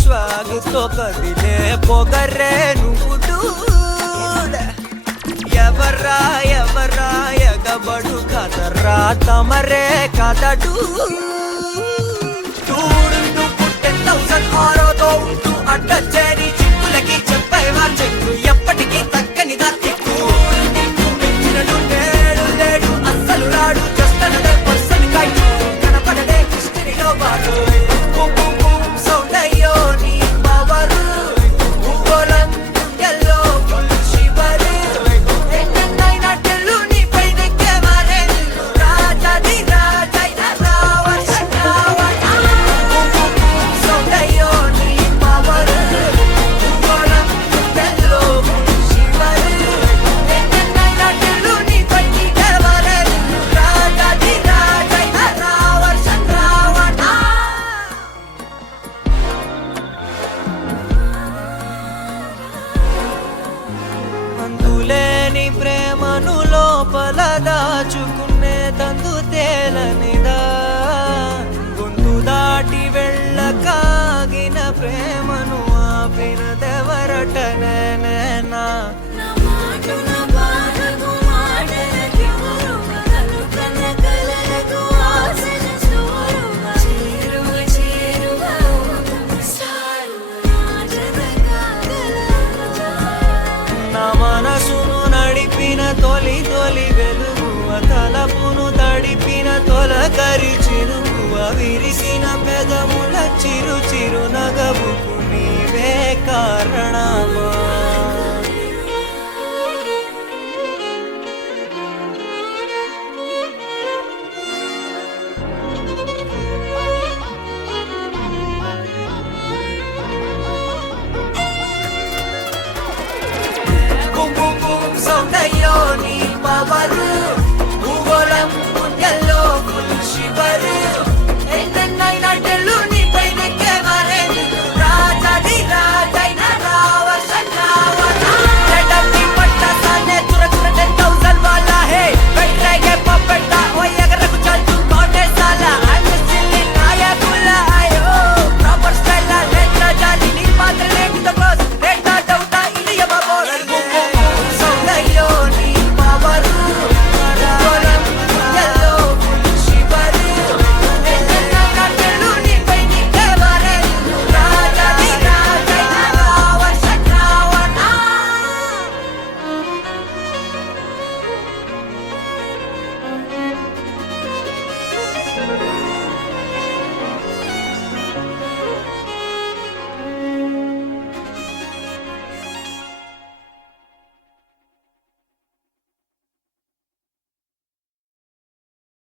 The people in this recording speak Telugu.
స్వాగుతో కదిలే పొగరే నువ్వు డూడ్ ఎవర్రా ఎవర్రా ఎగబడు కదర్రా తమరే కదడు చూడు పుట్టే 1000 ఆరోతో ఉంటూ అడ్డచేరి చిక్కులకి చెప్పేవా చెక్కు ఎప్పటికీ తగ్గని దక్కు మించినడు నేడు లేడు అస్సలు రాడు జస్ట్ అనదర్ పర్సన్ కైట్ కనపడడే హిస్టరీలో వాడు సౌండ్ అయ్యో నీ పవర్ భూగోళం గుండెల్లో ఫుల్ శివర్ ఎన్నైనా టెల్లు నీ పైన కెమరే రాజాది రాజైన రావణ సౌండ్ అయ్యో నీ పవర్ భూగోళం గుండెల్లో ఫుల్ శివర్ ఎన్నైనా టెల్లు నీ పైన కెమరే రాజాది రాజైన రావణ అందులేని ప్రేమను లోపల దాచుకునే తందు తేలనిదా గొంతు దాటి వెళ్ళకాగిన ప్రేమను ఆపినదెవరటనేనా నా మనసును నడిపిన తొలి తొలి వెలుగువ తలపును తడిపిన తొలకరి చిరుకువ విరిసిన పెదముల చిరు చిరు నగవుకు నీవే కారణమా